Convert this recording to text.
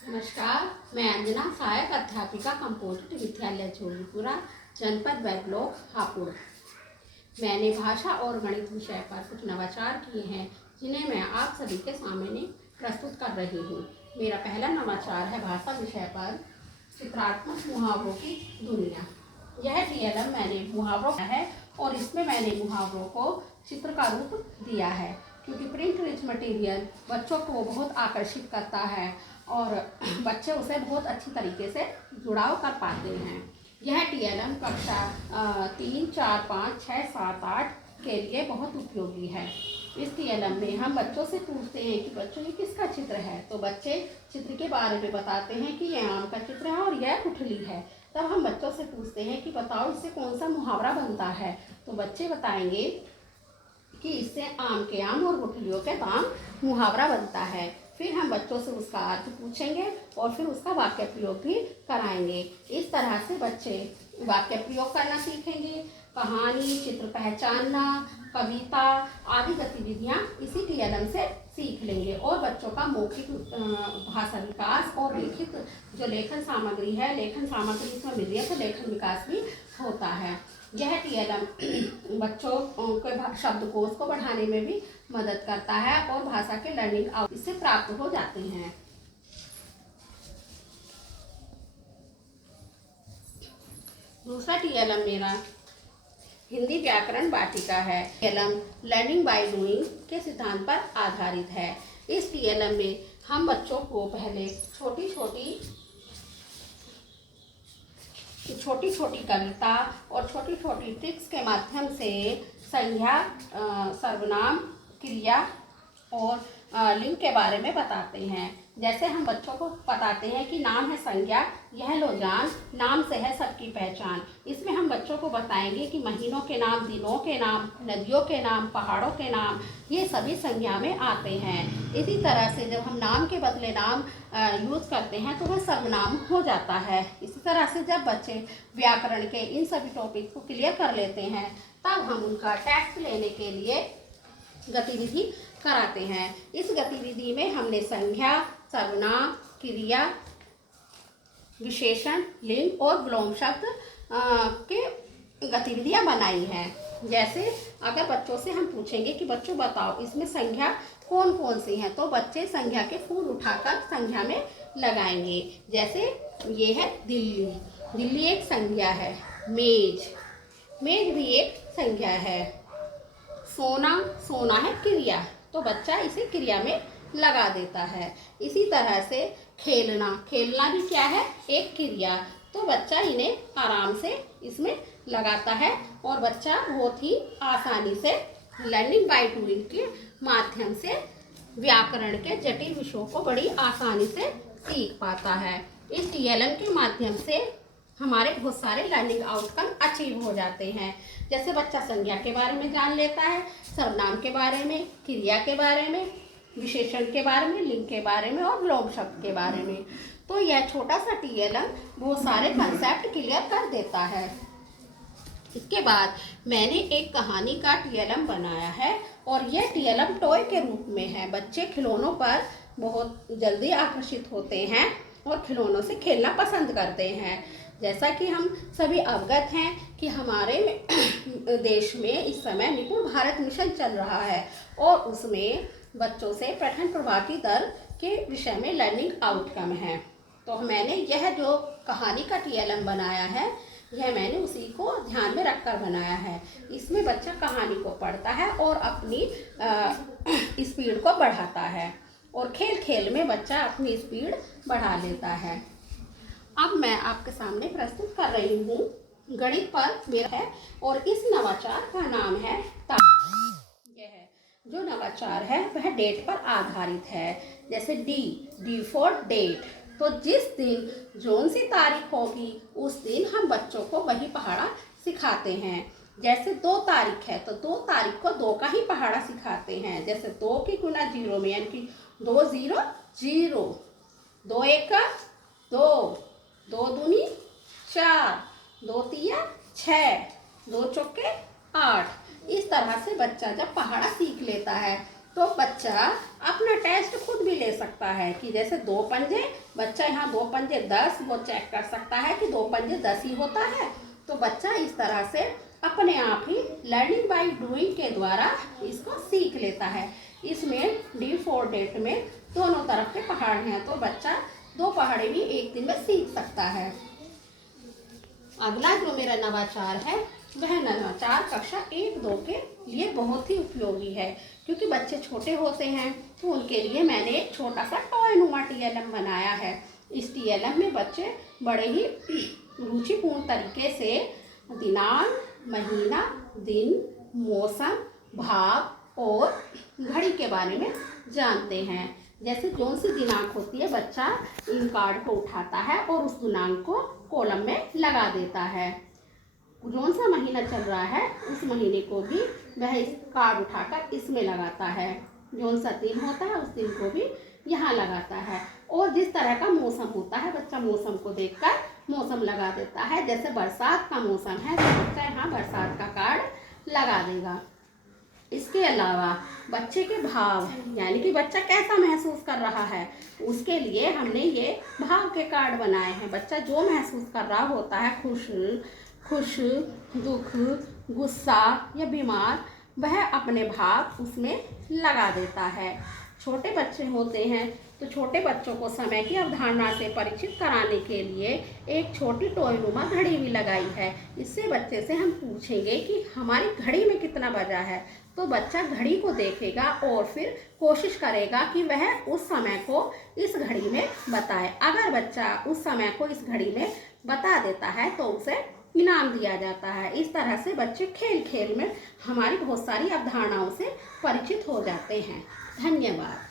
नमस्कार, मैं अंजना, सहायक अध्यापिका कंपोजिट विद्यालय चोलीपुरा, जनपद बैकलॉग हापुड़। मैंने भाषा और गणित विषय पर कुछ नवाचार किए हैं जिन्हें मैं आप सभी के सामने प्रस्तुत कर रही हूँ। मेरा पहला नवाचार है भाषा विषय पर चित्रात्मक मुहावरों की दुनिया। यह टीएलएम मैंने मुहावरों का है और इसमें मैंने मुहावरों को चित्र का रूप दिया है क्योंकि प्रिंट रिच मटेरियल बच्चों को बहुत आकर्षित करता है और बच्चे उसे बहुत अच्छी तरीके से जुड़ाव कर पाते हैं। यह टीएलएम कक्षा 3, 4, 5, 6, 7, 8 के लिए बहुत उपयोगी है। इस टीएलएम में हम बच्चों से पूछते हैं कि बच्चों ये किसका चित्र है, तो बच्चे चित्र के बारे में बताते हैं कि यह आम का चित्र है और यह गुठली है। तब हम बच्चों से पूछते हैं कि बताओ इससे कौन सा मुहावरा बनता है, तो बच्चे बताएंगे कि इससे आम के आम और गुठलियों के दाम मुहावरा बनता है। फिर हम बच्चों से उसका अर्थ पूछेंगे और फिर उसका वाक्य प्रयोग भी कराएंगे। इस तरह से बच्चे वाक्य प्रयोग करना सीखेंगे। कहानी, चित्र पहचानना, कविता आदि गतिविधियाँ इसी टीएलएम से सीख लेंगे और बच्चों का मौखिक भाषा विकास और लिखित जो लेखन सामग्री है, लेखन सामग्री इसमें मिल रही है तो लेखन विकास भी होता है। यह टीएलएम बच्चों के शब्दकोश को बढ़ाने में भी मदद करता है और भाषा के लर्निंग आउट इससे प्राप्त हो जाते हैं। दूसरा टीएलएम मेरा हिंदी व्याकरण वाटिका है। टीएलएम लर्निंग बाय डूइंग के सिद्धांत पर आधारित है। इस टीएलएम में हम बच्चों को पहले छोटी छोटी कविता और छोटी छोटी ट्रिक्स के माध्यम से संज्ञा, सर्वनाम, क्रिया और लिंग के बारे में बताते हैं। जैसे हम बच्चों को बताते हैं कि नाम है संज्ञा, यह लो जान, नाम से है सबकी पहचान। इसमें हम बच्चों को बताएंगे कि महीनों के नाम, दिनों के नाम, नदियों के नाम, पहाड़ों के नाम, ये सभी संज्ञा में आते हैं। इसी तरह से जब हम नाम के बदले नाम यूज़ करते हैं तो वह सर्वनाम हो जाता है। इसी तरह से जब बच्चे व्याकरण के इन सभी टॉपिक को क्लियर कर लेते हैं तब हम उनका टेस्ट लेने के लिए गतिविधि कराते हैं। इस गतिविधि में हमने संज्ञा, सर्वनाम, क्रिया, विशेषण, लिंग और विलोम शब्द के गतिविधियां बनाई हैं। जैसे अगर बच्चों से हम पूछेंगे कि बच्चों बताओ इसमें संज्ञा कौन कौन सी हैं, तो बच्चे संज्ञा के फूल उठाकर संज्ञा में लगाएंगे। जैसे ये है दिल्ली, दिल्ली एक संज्ञा है। मेज, मेज भी एक संज्ञा है। सोना, सोना है क्रिया, तो बच्चा इसे क्रिया में लगा देता है। इसी तरह से खेलना, खेलना भी क्या है, एक क्रिया, तो बच्चा इन्हें आराम से इसमें लगाता है और बच्चा बहुत ही आसानी से लर्निंग बाय डूइंग के माध्यम से व्याकरण के जटिल विषयों को बड़ी आसानी से सीख पाता है। इस टीएलएम के माध्यम से हमारे बहुत सारे लर्निंग आउटकम अचीव हो जाते हैं। जैसे बच्चा संज्ञा के बारे में जान लेता है, सर्वनाम के बारे में, क्रिया के बारे में, विशेषण के बारे में, लिंग के बारे में और विलोम शब्द के बारे में। तो यह छोटा सा टीएलएम बहुत सारे कंसेप्ट क्लियर कर देता है। इसके बाद मैंने एक कहानी का टीएलएम बनाया है और यह टीएलएम टॉय के रूप में है। बच्चे खिलौनों पर बहुत जल्दी आकर्षित होते हैं और खिलौनों से खेलना पसंद करते हैं। जैसा कि हम सभी अवगत हैं कि हमारे देश में इस समय निपुण भारत मिशन चल रहा है और उसमें बच्चों से पठन प्रभावी दर के विषय में लर्निंग आउटकम है। तो मैंने यह जो कहानी का टीएलएम बनाया है, यह मैंने उसी को ध्यान में रखकर बनाया है। इसमें बच्चा कहानी को पढ़ता है और अपनी स्पीड को बढ़ाता है और खेल खेल में बच्चा अपनी स्पीड बढ़ा लेता है। अब मैं आपके सामने प्रस्तुत कर रही हूँ गणित पर मेरा है और इस नवाचार का नाम है यह जो नवाचार है वह डेट पर आधारित है। जैसे डी फॉर डेट, तो जिस दिन जौन सी तारीख होगी उस दिन हम बच्चों को वही पहाड़ा सिखाते हैं। जैसे 2 तारीख है तो 2 तारीख को 2 का ही पहाड़ा सिखाते हैं। जैसे 2 की गुना 0 में, यानी कि 2 0 0, 2 1 2, 2 दूनी 4, 2 तिया 6, 2 चौके 8। इस तरह से बच्चा जब पहाड़ा सीख लेता है तो बच्चा अपना टेस्ट खुद भी ले सकता है कि जैसे 2 पंजे, बच्चा यहाँ 2 पंजे 10 वो चेक कर सकता है कि 2 पंजे 10 ही होता है। तो बच्चा इस तरह से अपने आप ही लर्निंग बाय डूइंग के द्वारा इसको सीख लेता है। इसमें D4 डेट में दोनों तरफ के पहाड़ हैं, तो बच्चा 2 पहाड़े भी एक दिन में सीख सकता है। अगला जो मेरा नवाचार है वह नवाचार कक्षा 1-2 के लिए बहुत ही उपयोगी है, क्योंकि बच्चे छोटे होते हैं तो उनके लिए मैंने एक छोटा सा टॉय नुमा TLM बनाया है। इस TLM में बच्चे बड़े ही रुचिपूर्ण तरीके से दिनांक, महीना, दिन, मौसम, भाव और घड़ी के बारे में जानते हैं। जैसे कौन सी दिनांक होती है, बच्चा इन कार्ड को उठाता है और उस दिनांक को कॉलम में लगा देता है। कौन सा महीना चल रहा है उस महीने को भी वह इस कार्ड उठाकर इसमें लगाता है। कौन सा दिन होता है उस दिन को भी यहाँ लगाता है। और जिस तरह का मौसम होता है बच्चा मौसम को देखकर मौसम लगा देता है। जैसे बरसात का मौसम है तो बच्चा यहाँ बरसात का कार्ड लगा देगा। इसके अलावा बच्चे के भाव, यानी कि बच्चा कैसा महसूस कर रहा है, उसके लिए हमने ये भाव के कार्ड बनाए हैं। बच्चा जो महसूस कर रहा होता है, खुश, दुख, गुस्सा या बीमार, वह अपने भाव उसमें लगा देता है। छोटे बच्चे होते हैं तो छोटे बच्चों को समय की अवधारणा से परिचित कराने के लिए एक छोटी टॉयनुमा घड़ी भी लगाई है। इससे बच्चे से हम पूछेंगे कि हमारी घड़ी में कितना बजा है, तो बच्चा घड़ी को देखेगा और फिर कोशिश करेगा कि वह उस समय को इस घड़ी में बताए। अगर बच्चा उस समय को इस घड़ी में बता देता है तो उसे इनाम दिया जाता है। इस तरह से बच्चे खेल खेल में हमारी बहुत सारी अवधारणाओं से परिचित हो जाते हैं। धन्यवाद।